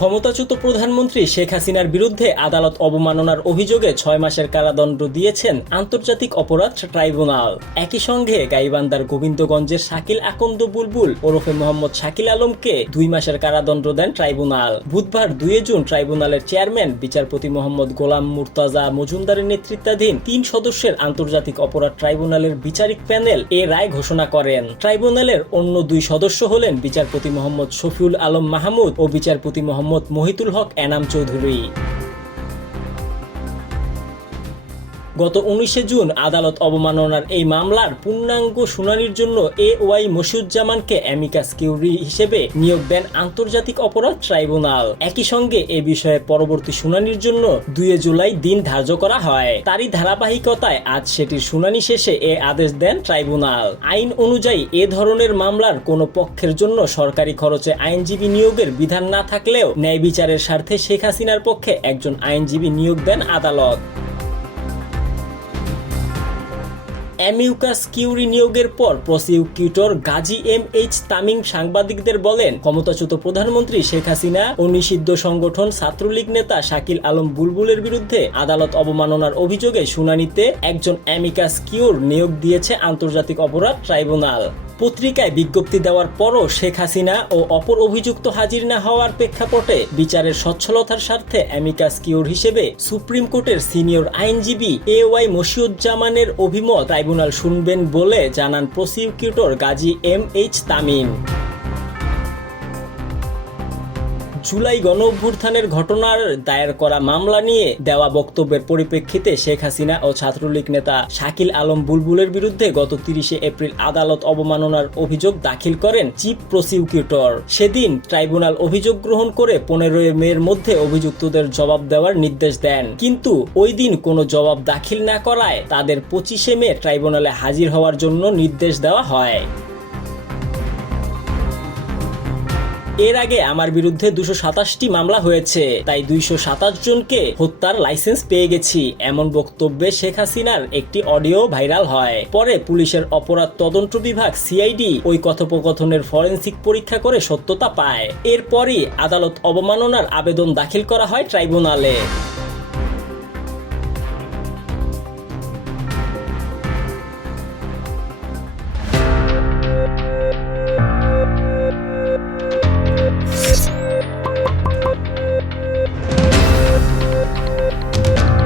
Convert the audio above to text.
ক্ষমতাচ্যুত প্রধানমন্ত্রী শেখ হাসিনার বিরুদ্ধে আদালত অবমাননার অভিযোগে 6 মাসের কারাদণ্ড দিয়েছেন আন্তর্জাতিক অপরাধ ট্রাইব্যুনাল। একই সঙ্গে গাইবান্ধার গোবিন্দগঞ্জের শাকিল আকন্দ বুলবুল ওরফে মোহাম্মদ শাকিল আলমকে 2 মাসের কারাদণ্ড দেন ট্রাইব্যুনাল। বুধবার 2 জুন ট্রাইব্যুনালের চেয়ারম্যান বিচারপতি মোহাম্মদ গোলাম মুর্তাজা মজুমদারের নেতৃত্বাধীন 3 সদস্যের আন্তর্জাতিক অপরাধ ট্রাইব্যুনালের বিচারিক প্যানেল এ রায় ঘোষণা করেন। ট্রাইব্যুনালের অন্য 2 সদস্য হলেন বিচারপতি মোহাম্মদ শফিউল আলম মাহমুদ ও বিচারপতি মোহাম্মদ মহিতুল হক এনাম চৌধুরী। গত 19 জুন আদালত অবমাননার এই মামলার পূর্ণাঙ্গ শুনানির জন্য এওয়াই মশিউজ্জামানকে অ্যামিকাস কিউরি হিসেবে নিয়োগ দেন আন্তর্জাতিক অপরাধ ট্রাইব্যুনাল। একই সঙ্গে এ বিষয়ে পরবর্তী শুনানির জন্য 2 জুলাই দিন ধার্য করা হয়। তারই ধারাবাহিকতায় আজ সেটির শুনানি শেষে এ আদেশ দেন ট্রাইব্যুনাল। আইন অনুযায়ী এ ধরনের মামলার কোনো পক্ষের জন্য সরকারি খরচে আইনজীবী নিয়োগের বিধান না থাকলেও ন্যায় বিচারের স্বার্থে শেখ হাসিনার পক্ষে একজন আইনজীবী নিয়োগ দেন আদালত। অ্যামিকাস কিউরি নিয়োগের পর প্রসিকিউটর গাজী এম.এইচ. তামিম সাংবাদিকদের বলেন, ক্ষমতাচ্যুত প্রধানমন্ত্রী শেখ হাসিনা ও নিষিদ্ধ সংগঠন ছাত্রলীগ নেতা শাকিল আলম বুলবুলের বিরুদ্ধে আদালত অবমাননার অভিযোগে শুনানিতে একজন অ্যামিকাস কিউর নিয়োগ দিয়েছে আন্তর্জাতিক অপরাধ ট্রাইব্যুনাল। পত্রিকায় বিজ্ঞপ্তি দেওয়ার পরও শেখ হাসিনা ও অপর অভিযুক্ত হাজির না হওয়ার প্রেক্ষাপটে বিচারের সচ্ছলতার স্বার্থে অ্যামিকাস কিউর হিসেবে সুপ্রিম কোর্টের সিনিয়র আইনজীবী এওয়াই মশিউজ্জামানের অভিমত ট্রাইব্যুনাল শুনবেন বলে জানান প্রসিকিউটর গাজী এম.এইচ. তামিম। জুলাই গণঅভ্যুত্থানের ঘটনার দায়ের করা মামলা নিয়ে দেওয়া বক্তব্যের পরিপ্রেক্ষিতে শেখ হাসিনা ও ছাত্রলীগ নেতা শাকিল আলম বুলবুলের বিরুদ্ধে গত 30 এপ্রিল আদালত অবমাননার অভিযোগ দাখিল করেন চিফ প্রসিকিউটর। সেদিন ট্রাইব্যুনাল অভিযোগ গ্রহণ করে 15 মের মধ্যে অভিযুক্তদের জবাব দেওয়ার নির্দেশ দেন, কিন্তু ওই দিন কোনো জবাব দাখিল না করায় তাদের 25 মে ট্রাইব্যুনালে হাজির হওয়ার জন্য নির্দেশ দেওয়া হয়। এর আগে আমার বিরুদ্ধে 227টি মামলা হয়েছে, তাই 227 জনকে হত্যার লাইসেন্স পেয়ে গেছি, এমন বক্তব্যে শেখ হাসিনার একটি অডিও ভাইরাল হয়। পরে পুলিশের অপরাধ তদন্ত বিভাগ সিআইডি ওই কথোপকথনের ফরেনসিক পরীক্ষা করে সত্যতা পায়। এরপরই আদালত অবমাননার আবেদন দাখিল করা হয় ট্রাইব্যুনালে।